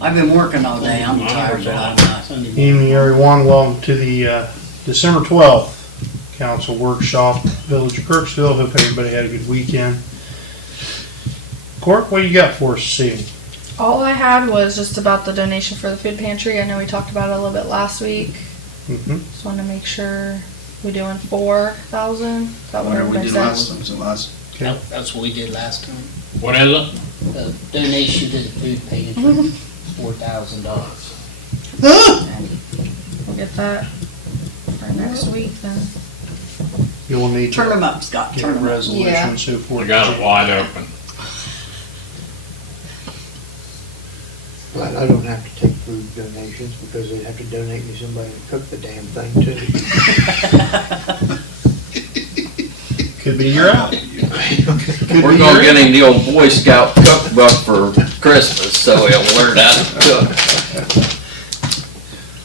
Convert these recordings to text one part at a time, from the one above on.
I've been working all day, I'm tired, but I'm not. Evening, everyone. Welcome to the December 12th Council Workshop, Village of Crooksville. Hope everybody had a good weekend. Court, what you got for us this evening? All I had was just about the donation for the food pantry. I know we talked about it a little bit last week. Just wanted to make sure we're doing 4,000. Is that what Whatever we everybody did said? last time, was it last? Okay. That's what we did last time. What is it? The donation to the food pantry, $4,000. We'll get that for next week then. You'll need Turn to them up, Scott, get turn a them up. resolution Yeah. and so forth. We got it wide open. But I don't have to take food donations because they'd have to donate me somebody to cook the damn thing too. Could be your out. We're gonna get him the old Boy Scout cookbook for Christmas, so he'll learn how to cook.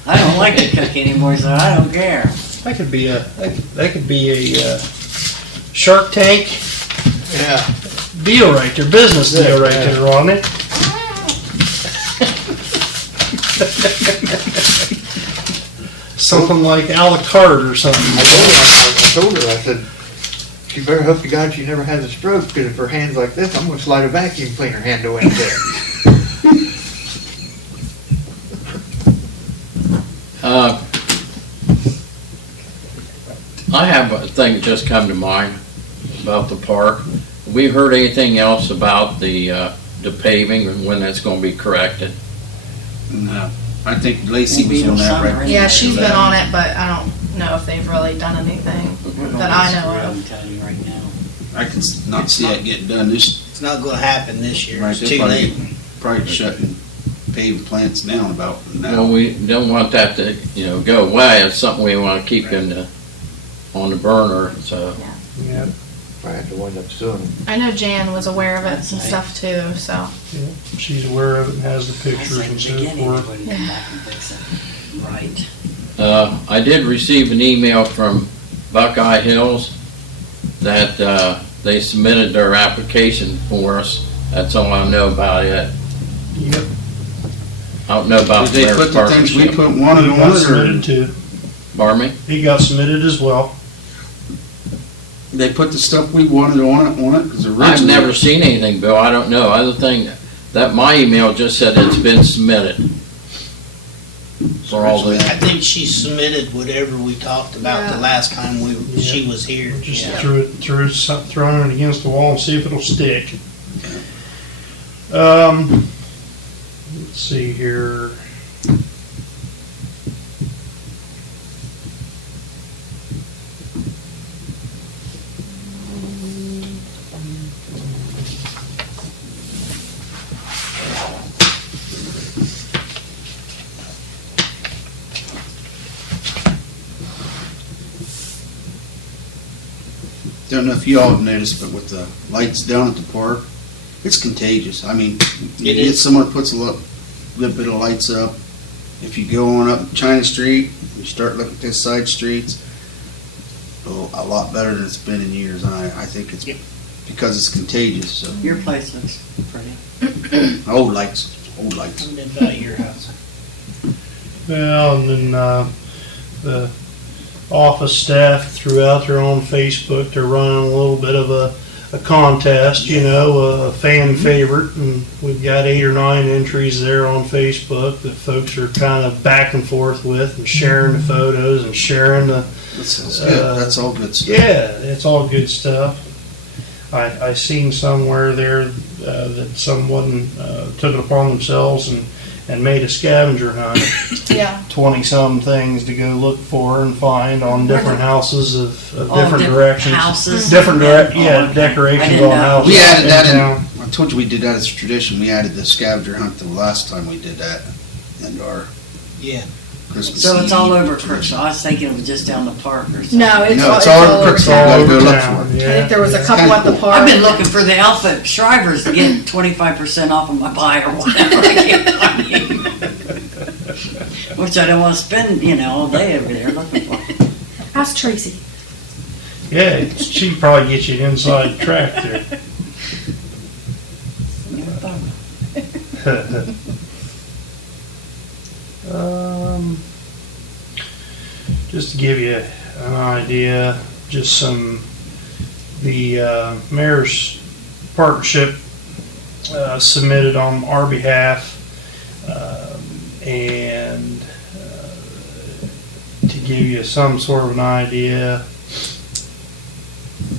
I don't like to cook anymore, so I don't care. That could be a Shark Tank Yeah. deal right there, business deal right there, Rodney. Something like a la carte or something. I told her, I said, she better hope to God she never has a stroke because if her hand's like this, I'm gonna slide a vacuum cleaner handle in there. I have a thing that just come to mind about the park. Have we heard anything else about the paving and when that's gonna be corrected? No. I think Lacey Won't be was on till that summer right. Yeah, she's been on it, but I don't know if they've really done anything that I know I'm of. telling you right now. I can not see that getting done this, It's not gonna happen this year, right, it's they're too late. probably shutting paving plants down about Well, now. we don't want that to, go away. It's something we wanna keep on the burner, so. Yeah, I have to wind up suing. I know Jan was aware of it and That's right. stuff too, so. she's aware of it and has the I pictures say and the so beginning, forth. they wouldn't come back and fix it. Right. I did receive an email from Buckeye Hills that they submitted their application for us. That's all I know about it. Yep. I don't know about Did they their put the things we partnership. put wanted He on got it, or submitted too. Pardon me? He got submitted as well. they put the stuff we wanted on it, cause originally. I've never seen anything, Bill. I don't know. Other thing, that my email just said it's been submitted. For all the, I think she submitted whatever we talked about the Yeah. last time she was here. Just Yeah. throwing it against the wall and see if it'll stick. Let's see here. Don't know if you all have noticed, but with the lights down at the park, it's contagious. I mean, you It get is. someone puts a good bit of lights up. If you go on up China Street, you start looking at the side streets, a lot better than it's been in years. And I think it's because it's contagious. So Your place looks pretty. old lights. I'm dead about your house. Well, and then the office staff threw out there on Facebook. They're running a little bit of a contest, a fan favorite, and we've got 8 or 9 entries there on Facebook that folks are kind of back and forth with and sharing the photos and sharing the. That sounds good. That's all good stuff. Yeah, it's all good stuff. I seen somewhere there that someone took it upon themselves and made a scavenger hunt. Yeah. 20-some things to go look for and find on different houses of All different directions. Houses? Different Oh, okay. decorations I didn't on know. houses. We added that in town. in. I told you we did that as a tradition. We added the scavenger hunt the last time we did that into our Yeah. Christmas. So it's all Eve over tradition. Crooksville. I was thinking it was just down the park or something. No, it's, No, all, it's it's all all over Crooksville. town. Gotta All go over look town, for it. I think there was a It's couple kinda at the cool. park. I've been looking for the Alpha Shrivers to get 25% off of my buy or whatever. I can't find him. Which I don't want to spend, all day over there looking for. Ask Tracy. Yeah, she'd probably get you an inside track there. Just to give you an idea, just the mayor's partnership submitted on our behalf, and to give you some sort of an idea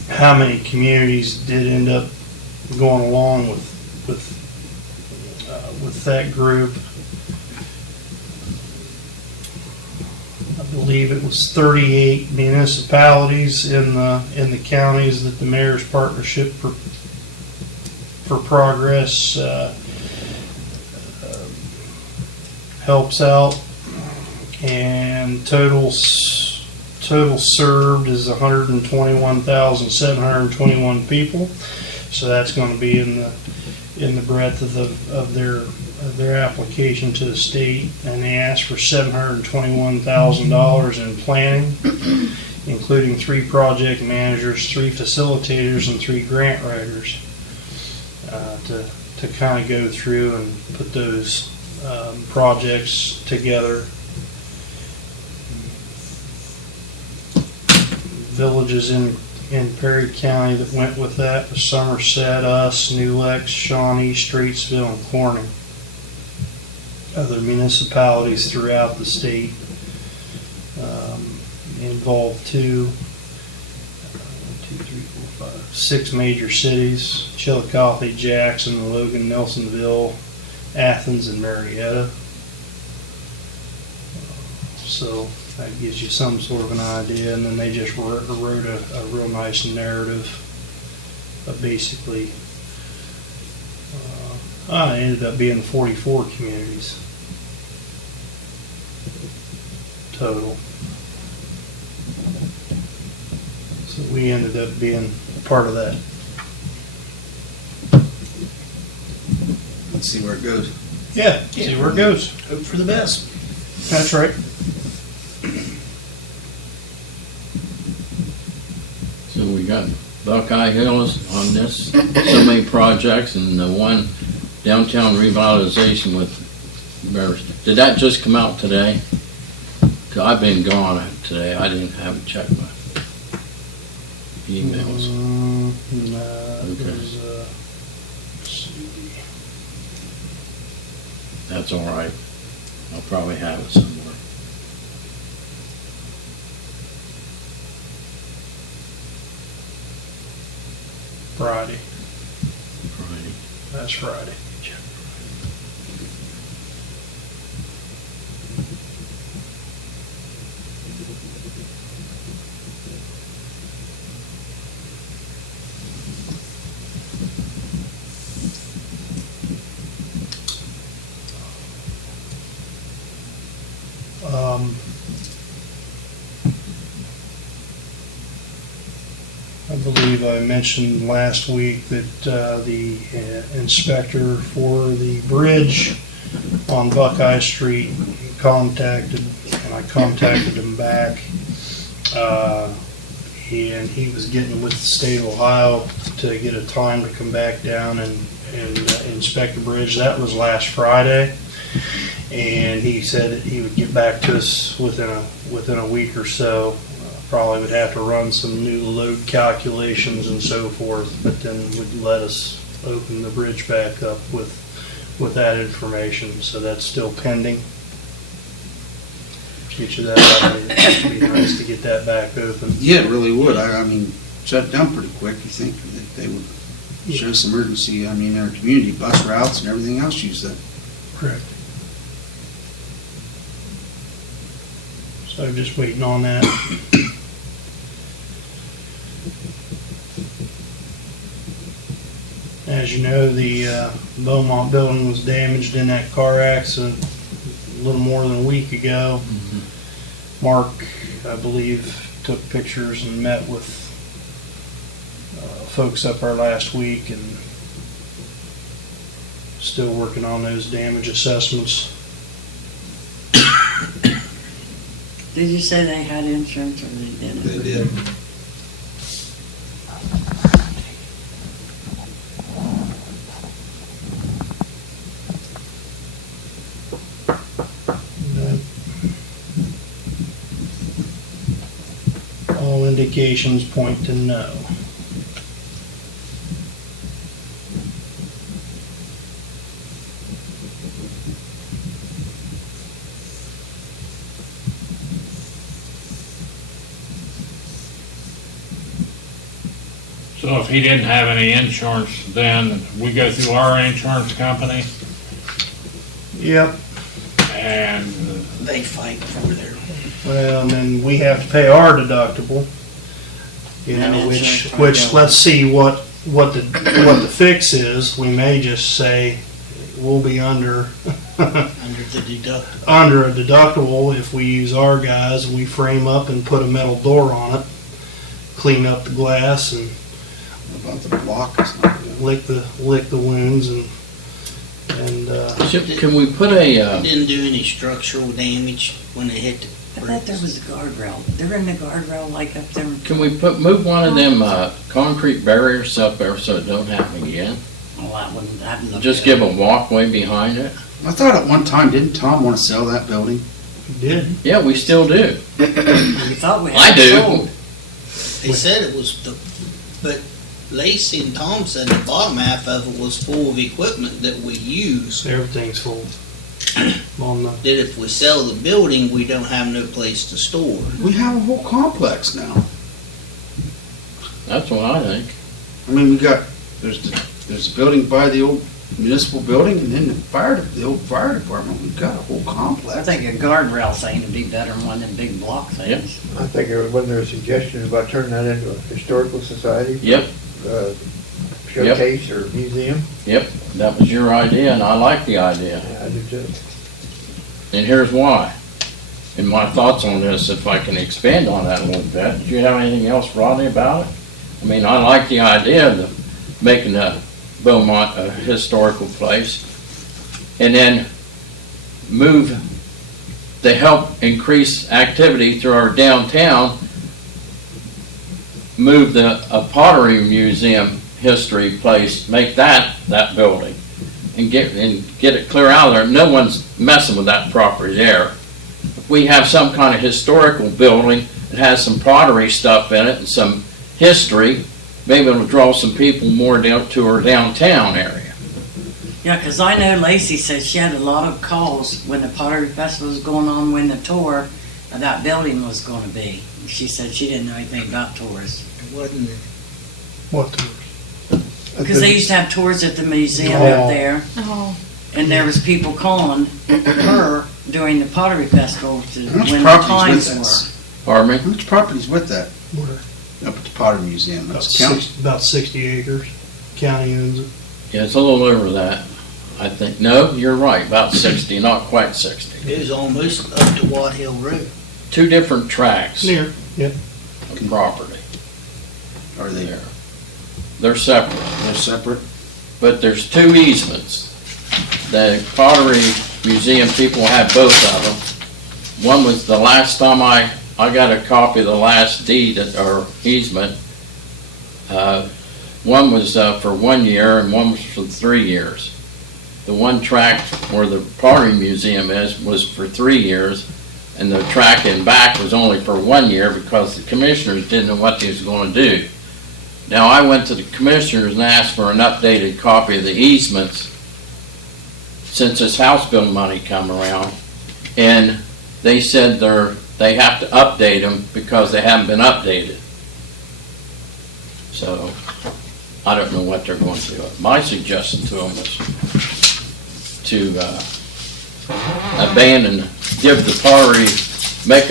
how many communities did end up going along with that group. I believe it was 38 municipalities in the counties that the mayor's partnership for progress helps out, and total served is 121,721 people. So that's going to be in the breadth of their application to the state, and they asked for $721,000 in planning, including 3 project managers, 3 facilitators, and 3 grant writers to kind of go through and put those projects together. Villages in Perry County that went with that was Somerset, us, New Lex, Shawnee, Straitsville, and Corning. Other municipalities throughout the state involved too. 6 major cities: Chillicothe, Jackson, Logan, Nelsonville, Athens, and Marietta. So that gives you some sort of an idea, and then they just wrote a real nice narrative of basically, it ended up being 44 communities total. So we ended up being part of that. Let's see where it goes. Yeah, see where it goes. Hope for the best. That's right. So we got Buckeye Hills on this, so many projects, and the one downtown revitalization with Bears. Did that just come out today? 'Cause I've been gone today. I didn't have to check my emails. No, Okay. let's see. That's all right. I'll probably have it somewhere. Friday. Friday. That's Friday. I believe I mentioned last week that the inspector for the bridge on Buckeye Street contacted, and I contacted him back, and he was getting with the state of Ohio to get a time to come back down and inspect the bridge. That was last Friday, and he said that he would get back to us within a week or so. Probably would have to run some new load calculations and so forth, but then would let us open the bridge back up with that information. So that's still pending. Get you that. It'd be nice to get that back open. Yeah, it really would. I mean, shut down pretty quick. You think that they would show some urgency? I mean, our community bus routes and everything else use that. Correct. So just waiting on that. As you know, the Beaumont building was damaged in that car accident a little more than a week ago. Mark, I believe, took pictures and met with folks up there last week, and still working on those damage assessments. Did you say they had insurance or they didn't? They did. indications point to no. So if he didn't have any insurance, then we go through our insurance company Yep. and They fight for their, Well, and then we have to pay our deductible. You And know, insurance which probably let's see what the fix is. We may just say we'll be under under the deductible. under a deductible if we use our guys. We frame up and put a metal door on it, clean up the glass, and About the block, it's not good. lick the wounds and Can we put a, Didn't do any structural damage when they hit the I thought there bricks. was a guardrail. They're in the guardrail like up there. can we move one of them, concrete barriers up there so it don't happen again? Oh, that one, I haven't looked Just at give it. a walkway behind it? I thought at one time, didn't Tom want to sell that building? did. Yeah, we still do. We thought we I had do. it sold. They said it was but Lacey and Tom said the bottom half of it was full of equipment that we use. Everything's full. On the That if we sell the building, we don't have no place to store. We have a whole complex now. That's what I think. I mean, there's a building by the old municipal building, and then the old fire department. We've got a whole complex. I think a guardrail thing would be better than one of them big block things. I think wasn't there a suggestion about turning that into a historical society? Yep, Showcase or museum? yep, that was your idea, and I like the idea. Yeah, I do too. And here's why. And my thoughts on this, if I can expand on that a little bit. Do you have anything else, Rodney, about it? I mean, I like the idea of making the Beaumont a historical place. And then move, to help increase activity through our downtown, move a pottery museum history place, make that building. And get it clear out of there. No one's messing with that property there. If we have some kind of historical building that has some pottery stuff in it and some history, maybe it'll draw some people more down to our downtown area. Yeah, 'cause I know Lacey said she had a lot of calls when the Pottery Festival was going on, when the tour of that building was gonna be. She said she didn't know anything about tours. It wasn't, what the Because they used to have tours at the museum Oh. up there, Oh, and there was people calling her during the Pottery Festival to How much when the property's times with were. this? Pardon me? How much property's with that? where Up at the Potter Museum. That's county. about 60 acres. County owns it. Yeah, it's a little over that, I think. No, you're right, about 60, not quite 60. it was almost up to Watt Hill Road. Two different tracks Near. of property Are they? there. They're separate, They're separate. but there's two easements. The Pottery Museum people have both of them. One was the last time I got a copy of the last deed or easement. One was for 1 year and one was for 3 years. The one tract where the Pottery Museum was for 3 years, and the tract in back was only for 1 year because the commissioners didn't know what they was going to do. Now, I went to the commissioners and asked for an updated copy of the easements since this House bill money come around, and they said they have to update them because they haven't been updated. So, I don't know what they're going to do. My suggestion to them is to abandon, give the pottery, make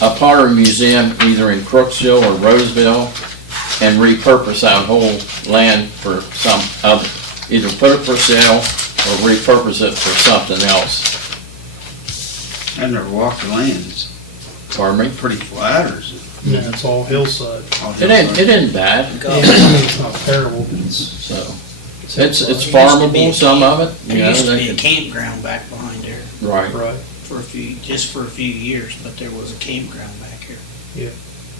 a pottery museum either in Crooksville or Roseville, and repurpose that whole land for some other, either put it for sale or repurpose it for something else. I never walked the lands. Pardon me? Pretty flat, or is it? Yeah, it's all hillside. It ain't bad, Yeah, I mean, it's not terrible, but it's so, it's hillside. farmable, some of it, you There know, used to they be a could- campground back behind there right. Right. for a few years, but there was a campground back here.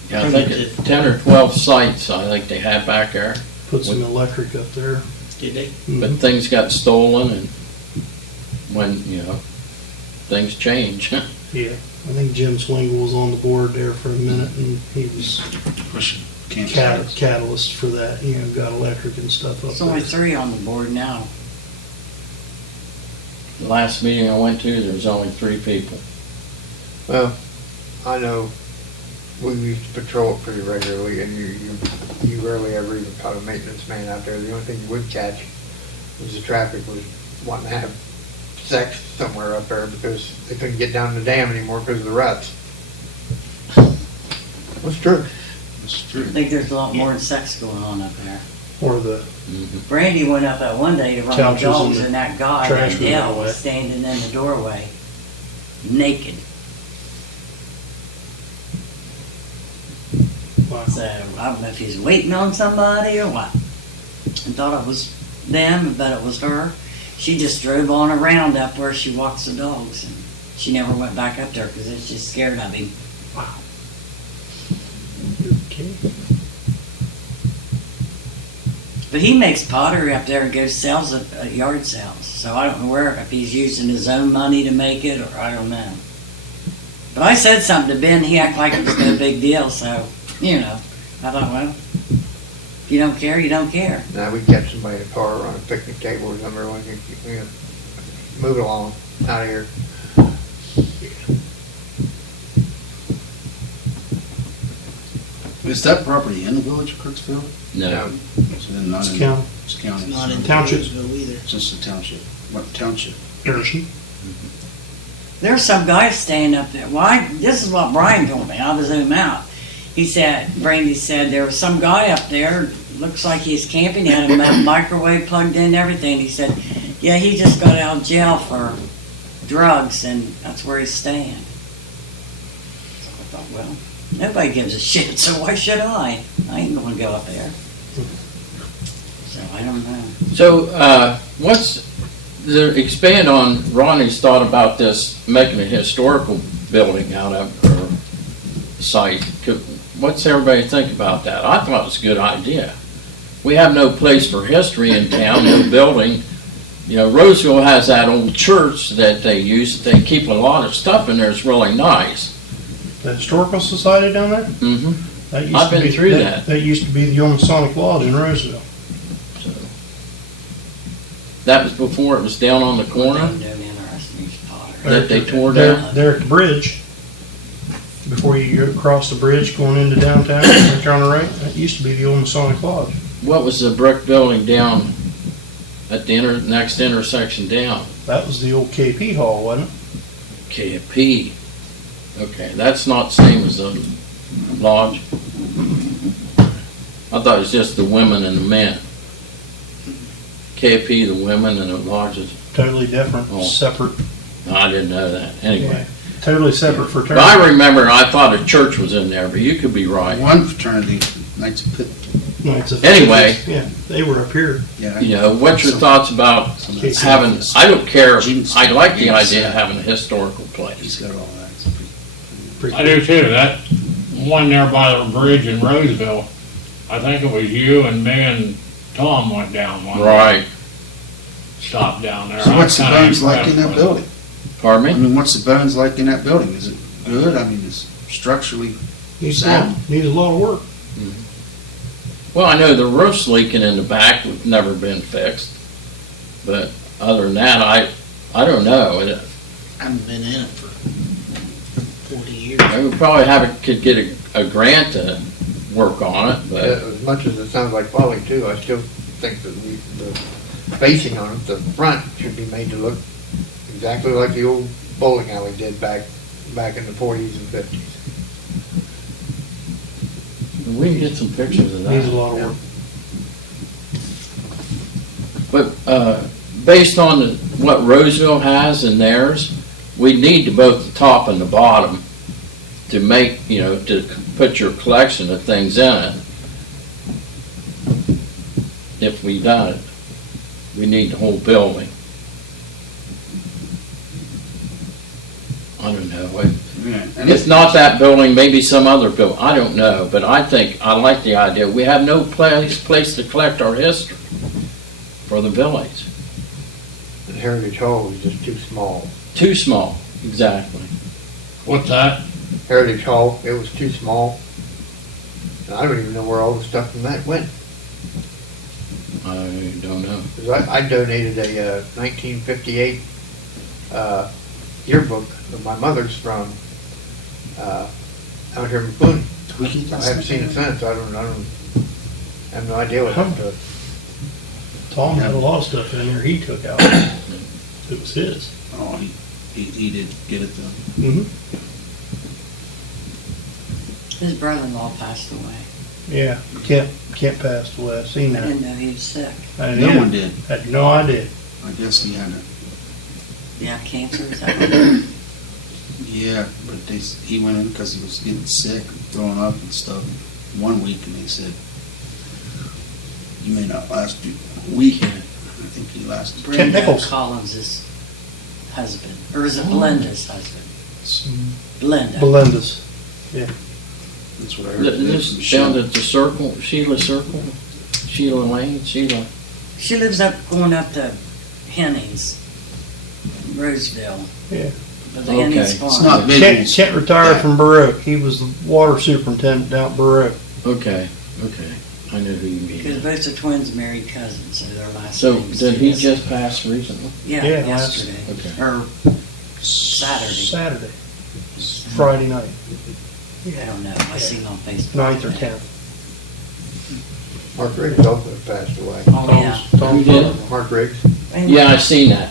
Yeah, I think it's 10 or 12 sites, I think they had back there, Put some electric up there. Did they? but Mhm. things got stolen and when, things change. Yeah, I think Jim Swingle was on the board there for a minute, and he was Push campsites. catalyst for that, you know, got electric and stuff up There's only there. 3 on the board now. The last meeting I went to, there was only 3 people. Well, I know we used to patrol it pretty regularly, and you rarely ever even caught a maintenance man out there. The only thing you would catch was the traffic was wanting to have sex somewhere up there because they couldn't get down the dam anymore because of the ruts. That's true. That's I true. think there's a lot more than sex going on up there. Or the Brandy went up that one day to run the Couches dogs, and and that guy, trash that went Dale, away. was standing in the doorway, naked. wow. So I don't know if he's waiting on somebody or what. I thought it was them, but it was her. She just drove on around up where she walks the dogs, and she never went back up there because she's scared of him. Okay. But he makes pottery up there and goes sells it at yard sales. So I don't know if he's using his own money to make it, or I don't know. But I said something to Ben. He acted like it was no big deal. So, you know, I thought, well, if you don't care, you don't care. Now we catch somebody in a car on a picnic table or something, we can move it along out of here. Is that property in the village of Crooksville? No. So then not It's in, county. it's county. It's not in Township. Crooksville either. It's just a township. What township? Harrison. There's some guy staying up there. Why? This is what Brian told me. I was zoom out. He said, Brandy said there was some guy up there. Looks like he's camping. He had a microwave plugged in and everything. He said, yeah, he just got out of jail for drugs, and that's where he's staying. So I thought, well, nobody gives a shit, so why should I? I ain't gonna go up there. So I don't know. So, expand on Ronnie's thought about this, making a historical building out of her site. What's everybody think about that? I thought it was a good idea. We have no place for history in town, no building. You know, Roseville has that old church that they use. They keep a lot of stuff in there. It's really nice. The Historical Society down there? Mm-hmm. That used I've to been be, through that. That used to be the old Masonic Lodge in Roseville. So, that was before it was down on the corner Don't interest me, Potter. that they tore There, down. there at the bridge. Before you go across the bridge going into downtown, right there on the right, that used to be the old Masonic Lodge. What was the brick building down at the next intersection down? That was the old KP Hall, wasn't it? KP. Okay, that's not the same as the lodge. I thought it was just the women and the men. KP, the women, and the lodge is, Totally different, Oh. separate. I didn't know that. Anyway. Yeah, totally separate But fraternity. I remember, I thought a church was in there, but you could be right. One fraternity, Knights of Pitt. Knights of Anyway. Fifties. Yeah, they were up here. Yeah. You know, what's your Some- thoughts about some of that having, stuff I don't care, Jeans- I like the Jeans idea set. of having a historical He's place. got all that. It's pretty- I do too. That one there by the bridge in Roseville, I think it was you and me and Tom went down one. Right. Stopped down there. So I what's the kinda bones like in impressed that with it. building? Pardon I me? mean, what's the bones like in that building? Is it good? I mean, it's structurally Needs, sound. needs a lot of work. Well, I know the roof's leaking in the back, it's never been fixed. But other than that, I don't know. I haven't been in it for 40 years. I would probably could get a grant to work on it, but As much as it sounds like folly too, I still think that the facing on it, the front should be made to look exactly like the old bowling alley did back in the 40s and 50s. we can get some pictures of Needs a that. lot of work. But based on what Roseville has in theirs, we need to both the top and the bottom to make, you know, to put your collection of things in it. If we done it, we need the whole building. I don't know. Yeah. And If not that building, maybe some other building. I don't know, but I like the idea. We have no place to collect our history for the village. And Heritage Hall is just too small. Too small. exactly. What's that? Heritage Hall, it was too small. And I don't even know where all the stuff from that went. I don't know. 'Cause I donated a 1958 yearbook of my mother's from out here in Boone. I haven't seen it since. I have no idea what happened to it. Tom had a lot of stuff in there he took out. It was his. Oh, he did get it though. Mm-hmm. His brother-in-law passed away. Yeah, Kent passed away. I seen I that. didn't know he was sick. I No did. one did. Had no idea. I guess he had a, Yeah, cancer. Is that what? yeah, but he went in because he was getting sick, throwing up and stuff. 1 week, and they said, you may not last a week. I think he lasted. Brenda Nichols. Collins' husband, or is it Belinda's husband? Belinda. Belinda's. That's what I heard. This down at the Circle, Sheila Circle, Sheila Lane, Sheila. She lives going up to Hennings, Roseville. Yeah. But the Okay. Hennings farm. It's not Kent, Biggles. Kent retired Yeah. from Baruch. He was the water superintendent down at Baruch. Okay, I know who you Because mean. both the twins married cousins, so their last So names. did he just pass recently? Yeah, Yeah, yesterday. Okay. Or Saturday. Saturday. Friday night. I don't know. I seen on Facebook. 9th or 10th. Mark Riggs also passed away. Oh, yeah. Who did? Mark Riggs. And, Yeah, I seen that.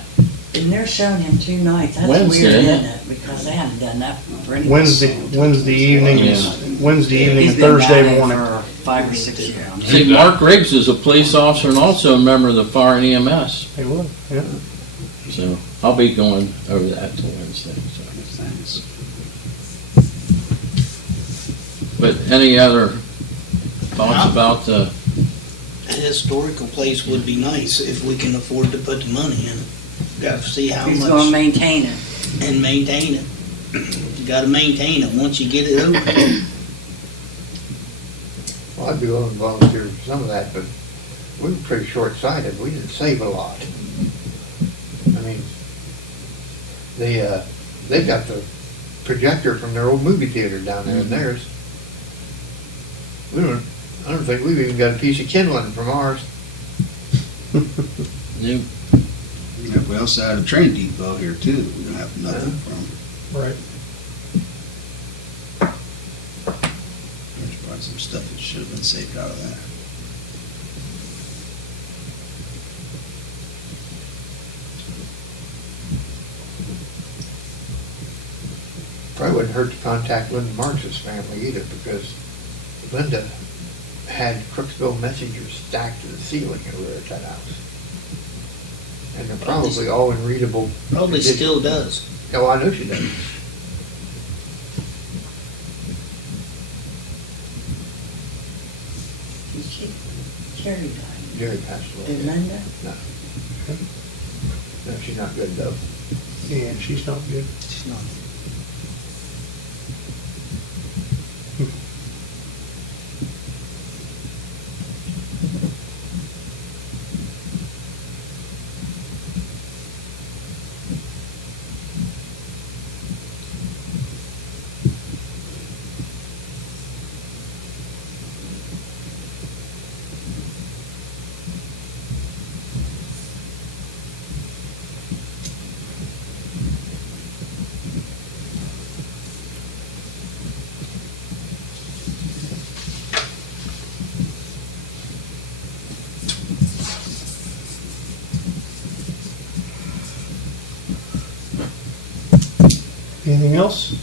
and they're showing him 2 nights. That's Wednesday, weird, isn't isn't it? Because they haven't done that for anyone. Wednesday evening, Yeah. Wednesday evening He's and been Thursday down there morning. for 5 or 6 years. See, Mark Riggs is a police officer and also a member of the fire and EMS. He was, yeah. So I'll be going over that till Wednesday. So. Thanks. But any other thoughts No. about the? A historical place would be nice if we can afford to put the money in it. Got to see how He's going to much maintain it. and maintain it. You got to maintain it once you get it open. Well, I'd be willing to volunteer for some of that, but we were pretty short-sighted. We didn't save a lot. I mean, they got the projector from their old movie theater down there in theirs. I don't think we've even got a piece of kindling from ours. New. Yeah, we also had a train depot here too. that We don't have nothing from. Right. There's probably some stuff that should have been saved out of that. Probably wouldn't hurt to contact Linda Marx's family either, because Linda had Crooksville messengers stacked to the ceiling over there at that house. And they're probably all in readable. Probably condition. still does. Oh, I know she does. Carrie died. Jerry passed away. Did Linda? No, she's not good though. Yeah, she's not good. It's not. Anything else?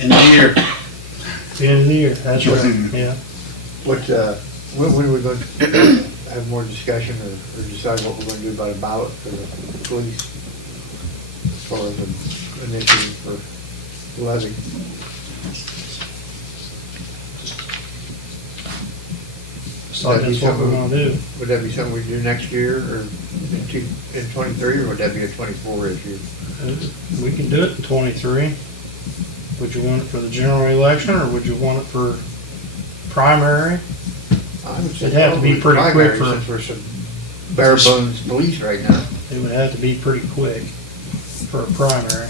End of the year. The end of the year, that's right, yeah. When are we going to have more discussion or decide what we're going to do about a ballot for the police? As far as an initiative for levy? So that's what we're gonna do. Would that be something we do next year or in 23, or would that be a 24 issue? We can do it in 23. Would you want it for the general election, or would you want it for primary? I would say It'd have to be probably pretty quick primary, for- since we're some bare bones police right now. It would have to be pretty quick for a primary.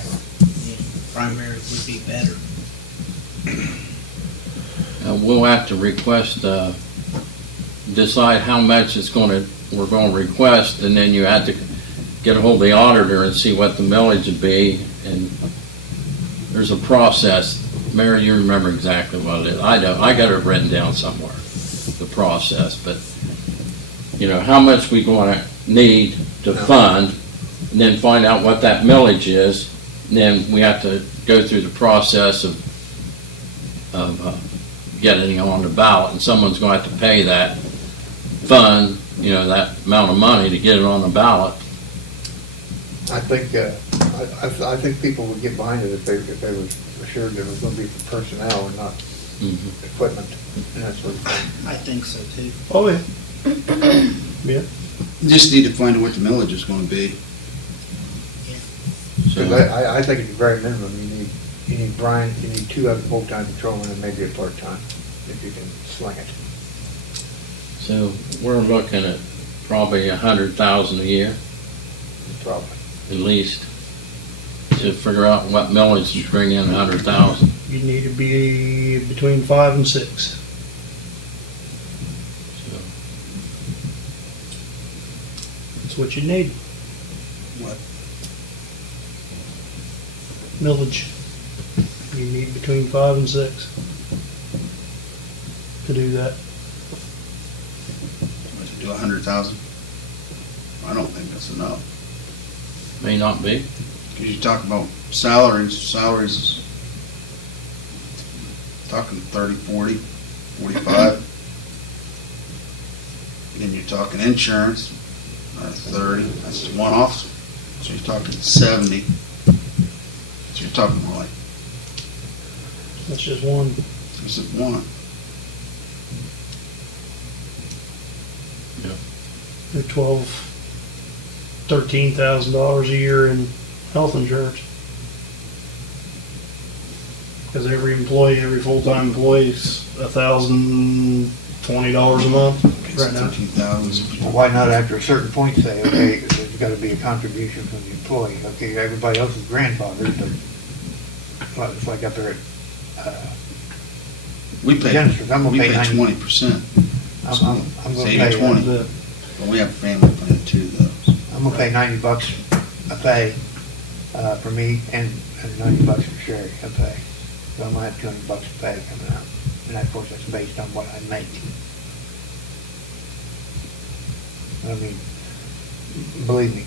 Primary would be better. We'll have to request, decide how much we're gonna request, and then you have to get a hold of the auditor and see what the millage would be, and there's a process. Mary, you remember exactly what it is. I don't, I got it written down somewhere, the process, but, you know, how much we gonna need to fund, and then find out what that millage is, and then we have to go through the process of getting it on the ballot, and someone's gonna have to pay that fund, you know, that amount of money to get it on the ballot. I think, I think people would get behind it if they were assured that it was gonna be for personnel and not equipment and that sort of thing. I think so too. Oh, yeah. Yeah. Just need to find out what the millage is gonna be. So, Because I think at the very minimum, you need Brian, you need 2 other full-time patrolmen and maybe a part-time, if you can sling it. so we're looking at probably 100,000 a year, Probably. at least, to figure out what millage to bring in 100,000. You need to be between 5 and 6. That's what you need. What? Millage. You need between 5 and 6 to do that. Do 100,000? I don't think that's enough. May not be. Cause you talk about salaries is talking 30, 40, 45. Then you're talking insurance, 30, that's just one officer. So you're talking 70. So you're talking more like, That's just one. this is one. They're $13,000 a year in health insurance. Because every full-time employee is $1,020 a month right now. 13,000. Well, why not after a certain point say, okay, there's gotta be a contribution from the employee, okay, everybody else is grandfathered, but it's like up there at, We pay, Genesis, I'm gonna we pay pay 90. 20%. I'm gonna Say pay, 20. The- But we have a family plan too, though. I'm gonna pay $90 a pay, for me and $90 for Sherry a pay. So I'm gonna have $200 a pay coming out, and of course, that's based on what I make. I mean, believe me,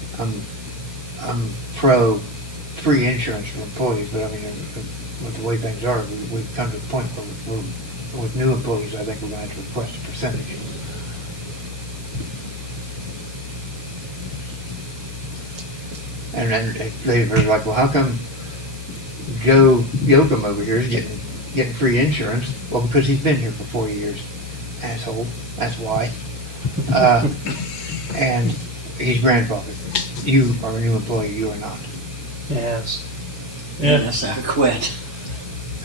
I'm pro free insurance for employees, but I mean, with the way things are, we've come to the point where with new employees, I think we're gonna have to request a percentage. And then they were like, well, how come Joe Yoakum over here is getting free insurance? Well, because he's been here for 4 years, asshole, that's why. And he's grandfathered. You are a new employee, you are not. Yes. Yeah, Yeah. that's how I quit.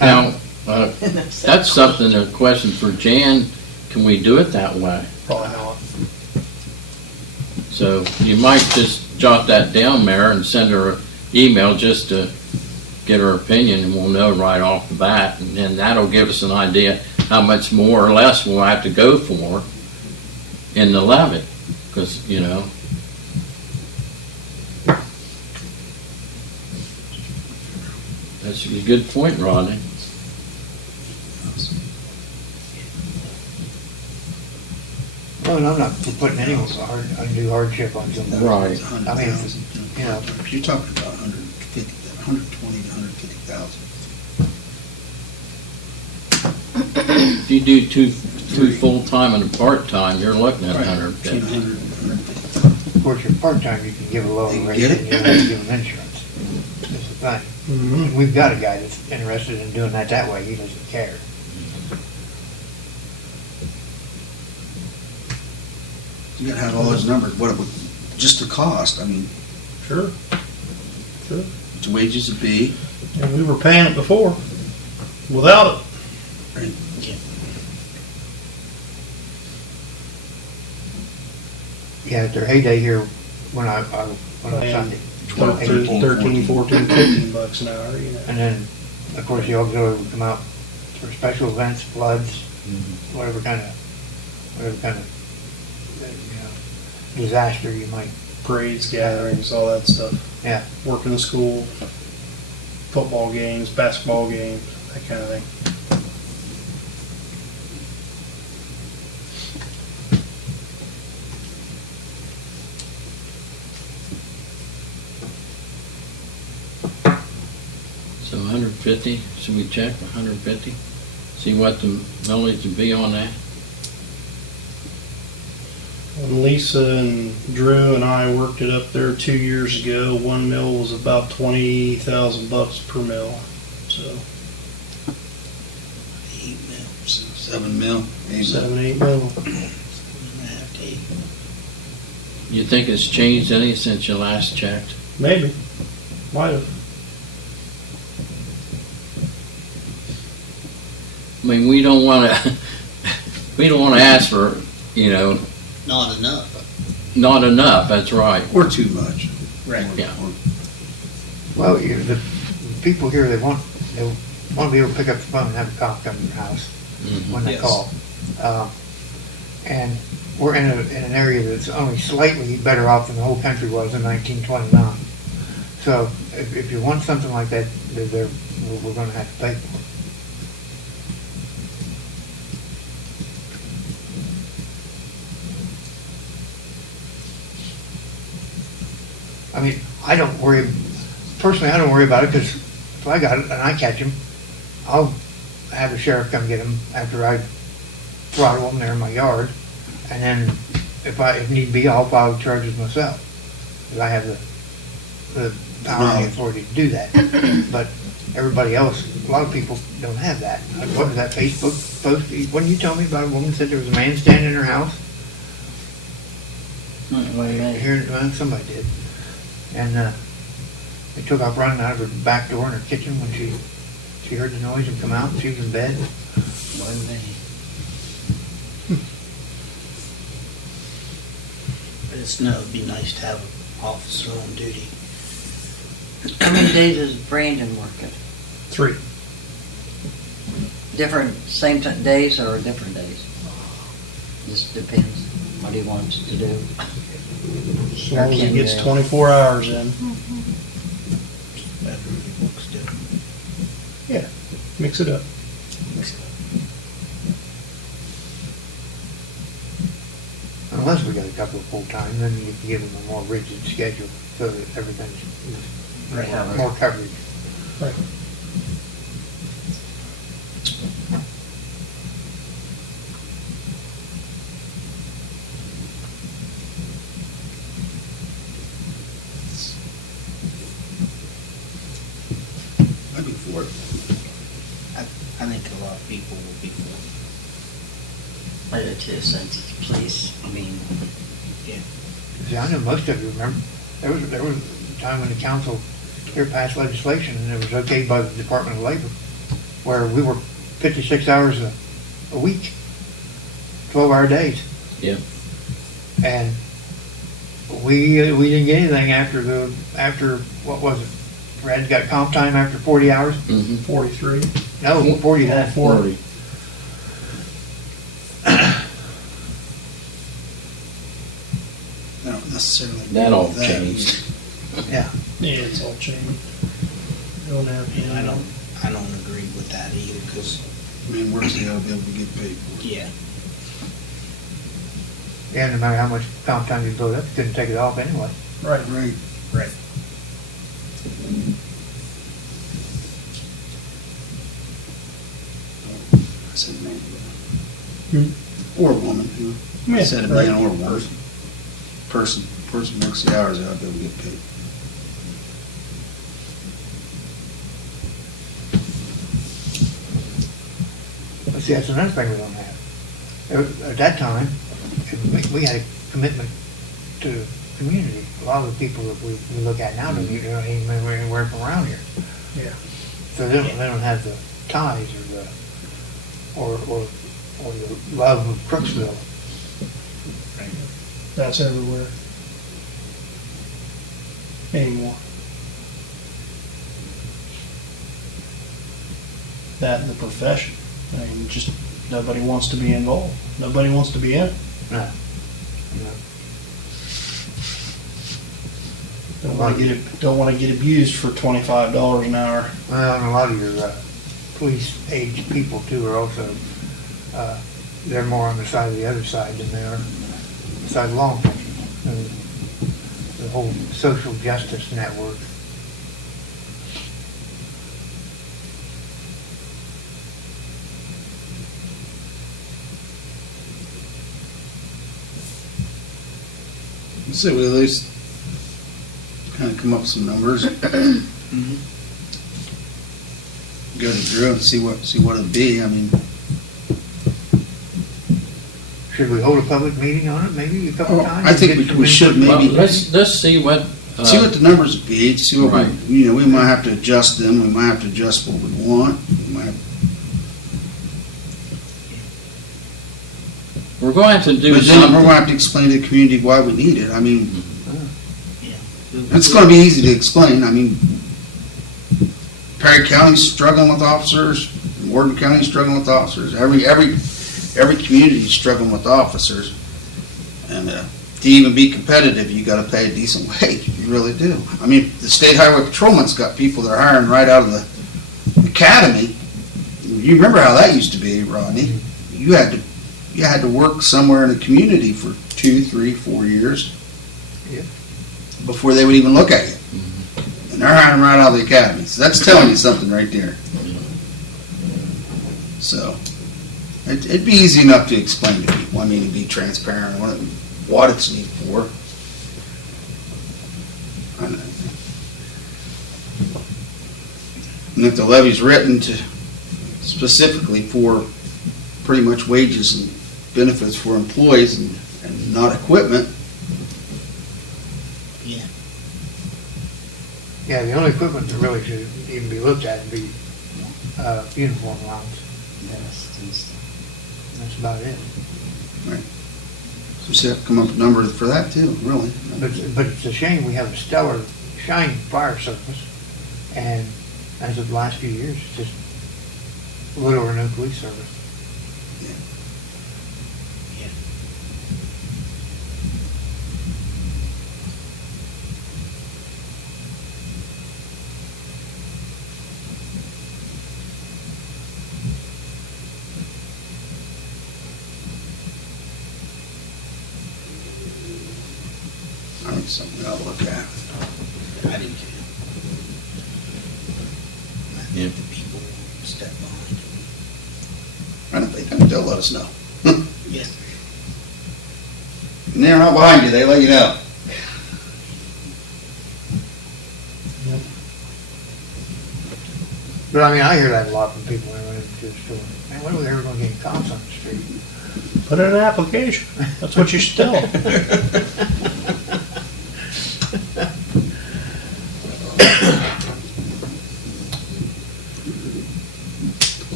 Now, that's something, a question for Jan, can we do it that way? Probably not. So you might just jot that down, Mayor, and send her an email just to get her opinion, and we'll know right off the bat, and then that'll give us an idea how much more or less we'll have to go for in the levy, because, you know, that's a good point, Rodney. Well, and I'm not putting anyone undue hardship on somebody. Right. I mean, you know. You're talking about 120 to 150,000. If you do two full-time and a part-time, you're looking at 150. 150. Of course, your part-time, you can give a lower You rate get than it? you have to give them insurance. That's the thing. Mhm. We've got a guy that's interested in doing that way. He doesn't care. You gotta have all those numbers, what it would, just the cost, I mean, Sure. Sure. what the wages would be. And we were paying it before without it. Yeah, at their heyday here, when I on a And Sunday. 13, 14, 15 bucks an hour, you know. And then, of course, the auxiliary would come out for special events, floods, whatever kind of, disaster you might. Parades, gatherings, all that stuff. Yeah. Work in the school, football games, basketball games, that kind of thing. So 150, should we check 150? See what the millage would be on that? When Lisa and Drew and I worked it up there 2 years ago, one mill was about 20,000 bucks per mill. So 8 mils. 7 mil, 8 mil. 7, 8 mil. 7.5 to 8. You think it's changed any since you last checked? Maybe. Might have. I mean, we don't want to, we don't want to ask for, you know, Not enough. not enough, that's right. Or too much. Right. Yeah. Well, the people here, they want to be able to pick up the phone and have a cop come to their house when they Yes. call. And we're in an area that's only slightly better off than the whole country was in 1929. So if you want something like that, we're going to have to pay for it. I mean, I don't worry about it, because if I got it and I catch him, I'll have the sheriff come get him after I throttle him there in my yard. And then if need be, I'll file charges myself, because I have the power and the authority to do that. But everybody else, a lot of people don't have that. Like, what was that Facebook post? What did you tell me about a woman said there was a man standing in her house? Here, well, somebody did. And they took off running out of her back door in her kitchen when she heard the noise and come out, and she was in bed. Wasn't they? But it's no, it'd be nice to have an officer on duty. How many days does Brandon work it? 3. Different, same days or different days? Just depends what he wants to do. As long as he gets 24 hours in. Better if he works different. Yeah, mix it up. Unless we got a couple of full-time, then you can give them a more rigid schedule so that everything's more coverage. Right. I'd be for it. I think a lot of people will be for I do too, since it's police. I mean, See, I know most of you remember, there was a time when the council here passed legislation, and it was okayed by the Department of Labor, where we worked 56 hours a week, 12-hour days. Yeah. And we didn't get anything after what was it? Brad got comp time after 40 hours? 43. No, 40 then. 40. I don't necessarily. That agree all with that. changed. Yeah. Yeah, it's all changed. You don't have it. I don't agree with that either, because, I mean, work's gotta be able to get paid for it. yeah. Yeah, no matter how much comp time you build up, you couldn't take it off anyway. Right. Right. Right. I said man. Or woman, you know. I Yeah, said a right. man or woman. Person works the hours, they'll be able to get paid. But see, that's another thing we don't have. At that time, we had a commitment to the community. A lot of the people that we look at now don't even know anywhere from around here. Yeah. So they don't have the ties or the love of Crooksville. That's everywhere. anymore. That and the profession. I mean, just nobody wants to be involved. Nobody wants to be in it. No. Don't want to get abused for $25 an hour. Well, and a lot of your police age people too are also, they're more on the side of the other side than they are the side of law enforcement. The whole social justice network. So we at least kind of come up with some numbers. Go through and see what it'd be. I mean, Should we hold a public meeting on it maybe a couple times? I think Get we some should input? maybe Let's see what. see what the numbers would be. See what Right. we might have to adjust them. We might have to adjust what we want. We might have, We're going to do but then we're something. going to have to explain to the community why we need it. I mean, Yeah. it's going to be easy to explain. I mean, Perry County's struggling with officers. Morgan County's struggling with officers. Every community's struggling with officers. And to even be competitive, you got to pay a decent wage. You really do. I mean, the state highway patrolman's got people they're hiring right out of the academy. You remember how that used to be, Rodney? You had to work somewhere in the community for 2, 3, 4 years. Yeah. Before they would even look at you. And they're hiring right out of the academy. So that's telling you something right there. So it'd be easy enough to explain to people. I mean, to be transparent on what it's needed for. And if the levy's written to specifically for pretty much wages and benefits for employees and not equipment, Yeah, the only equipment that really should even be looked at would be uniform allowance. That's about it. we should have to come up with a number for that too, really. But it's a shame we have a stellar, shining fire service, and as of the last few years, it's just little or no police service. I think something I'll look at. I do too. I think the people step behind I don't think they'll let us know. it. Yeah. And they're not behind you, they let you know. But I mean, I hear that a lot from people when I went into the store. Man, when are we ever gonna get cops on the street? Put in an application. That's what you should tell them.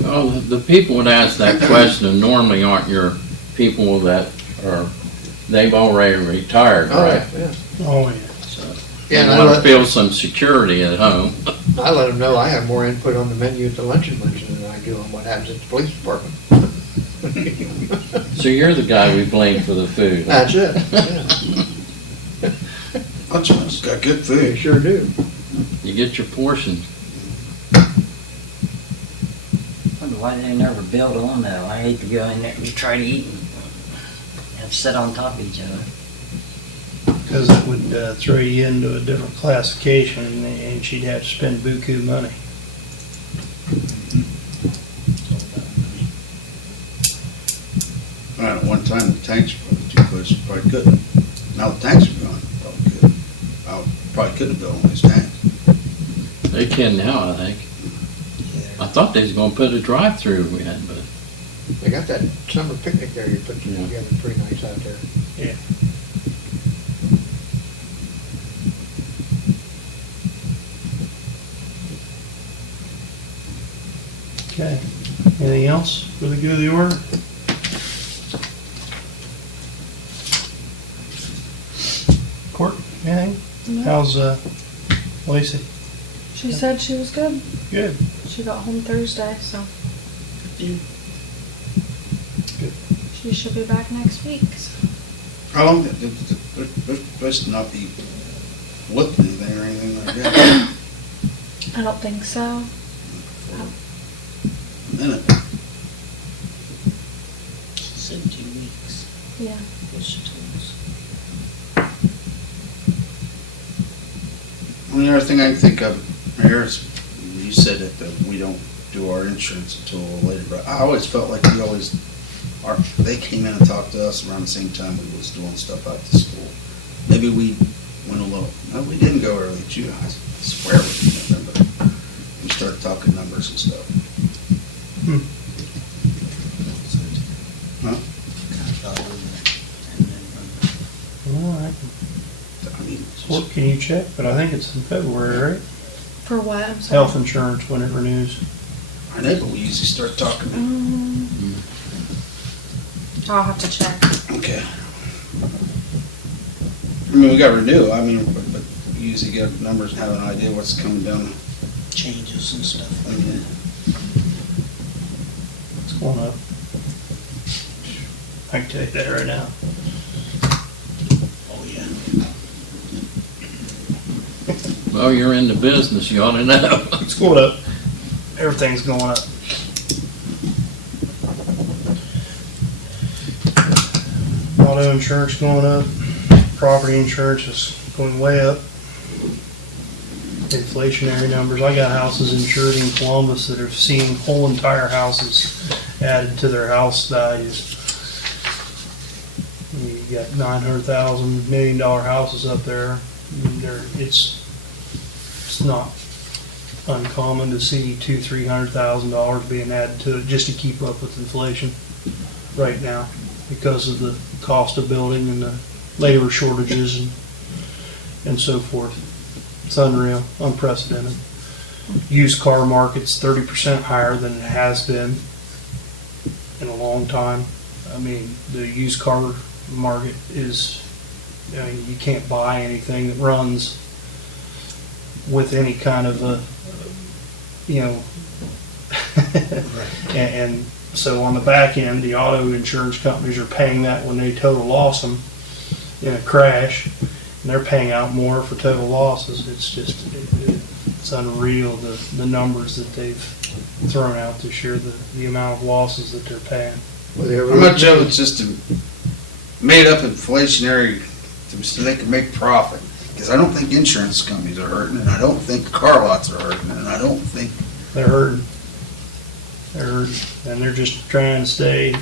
Well, the people that ask that question normally aren't your people that are, they've already retired, right? Yeah. Oh, yeah. So Yeah, and they I want to let, feel some security at home. I let them know I have more input on the menu at the luncheon than I do on what happens at the police department. So you're the guy we blame for the food. That's it, yeah. Lunchman's got good They food. sure do. You get your portions. Wonder why they never build on though. I hate to go in there and try to eat and have to sit on top of each other. Because it would throw you into a different classification, and she'd have to spend buku money. At one time, the tanks were probably too close, you probably couldn't. Now the tanks are gone, probably could. I probably couldn't build on these tanks. They can now, I think. I thought they was gonna put a drive-through we had, but They got that summer picnic area put Yeah. together pretty nice out there. Okay. Anything else for the good of the order? Anything? How's Lacey? She said she was good. Good. She got home Thursday, so. Yeah. Good. She should be back next week. So. How long, they're supposed to not be lifting anything or anything like that. I don't think so. A minute. She said 2 weeks. Yeah. What she told us. Only other thing I can think of, Mayor, is you said that we don't do our insurance until later, but I always felt like they came in and talked to us around the same time we was doing stuff out to school. Maybe we went a little, no, we didn't go early, it's you, I swear we didn't, but we started talking numbers and stuff. Huh? Kind of thought we were, and then, All right. I mean, Well, can you check? But I think it's in February, right? For what? I'm sorry. Health insurance when it renews. I know, but we usually start talking. I'll have to check. Okay. I mean, we got renew, I mean, but we usually get numbers and have an idea what's coming down. changes and stuff I like mean, that. It's going up. I can tell you that right now. Oh, yeah. Well, you're in the business, you ought to know. It's going up. Everything's going up. Auto insurance going up. Property insurance is going way up. Inflationary numbers. I got houses insured in Columbus that are seeing whole entire houses added to their house values. You got $900,000, $1 million houses up there. It's not uncommon to see $200,000-$300,000 being added to it just to keep up with inflation right now because of the cost of building and the labor shortages and so forth. It's unreal, unprecedented. Used car market's 30% higher than it has been in a long time. I mean, the used car market is, I mean, you can't buy anything that runs with any kind of a, you know, and so on the back end, the auto insurance companies are paying that when they total loss them in a crash, and they're paying out more for total losses. It's just, it's unreal, the numbers that they've thrown out this year, the amount of losses that they're paying. how much of it's just made up inflationary so they can make profit? Because I don't think insurance companies are hurting, and I don't think car lots are hurting, and I don't think. They're hurting. They're hurting, and they're just trying to stay.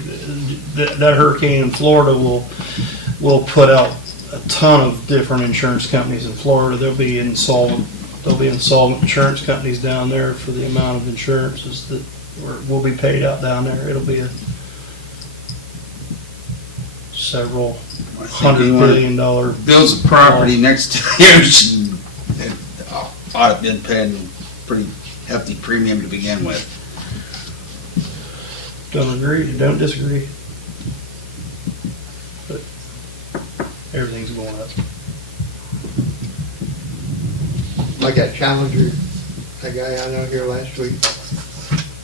That hurricane in Florida will put out a ton of different insurance companies in Florida. There'll be insolvent insurance companies down there for the amount of insurances that will be paid out down there. It'll be a several $100 billion. Builds a property next to the ocean, and ought to have been paying pretty hefty premium to begin with. Don't agree, don't disagree. But everything's going up. Like that Challenger, that guy I know here last week,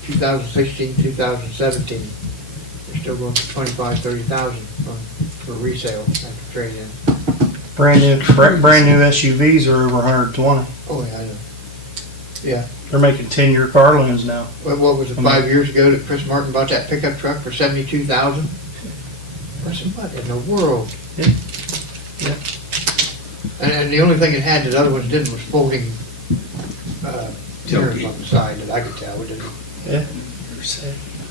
2016, 2017, they're still going for 25, 30,000 for resale after trade-in. Brand new SUVs are over 120. Oh, yeah, I know. Yeah. They're making 10-year car loans now. What was it, 5 years ago that Chris Martin bought that pickup truck for $72,000? I said, what in the world? Yeah. And the only thing it had that other ones didn't was folding mirrors on the side that I could tell. It didn't. Yeah.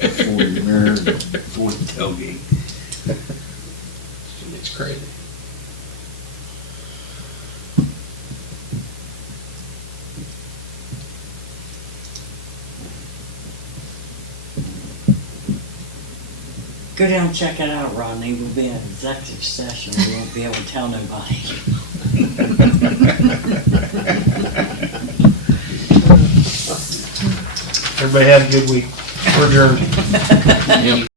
Ford mirror, Ford tailgate. It's crazy. Go down and check it out, Rodney. We'll be in an executive session. We won't be able to tell nobody. Everybody have a good week. We're adjourned. Yep.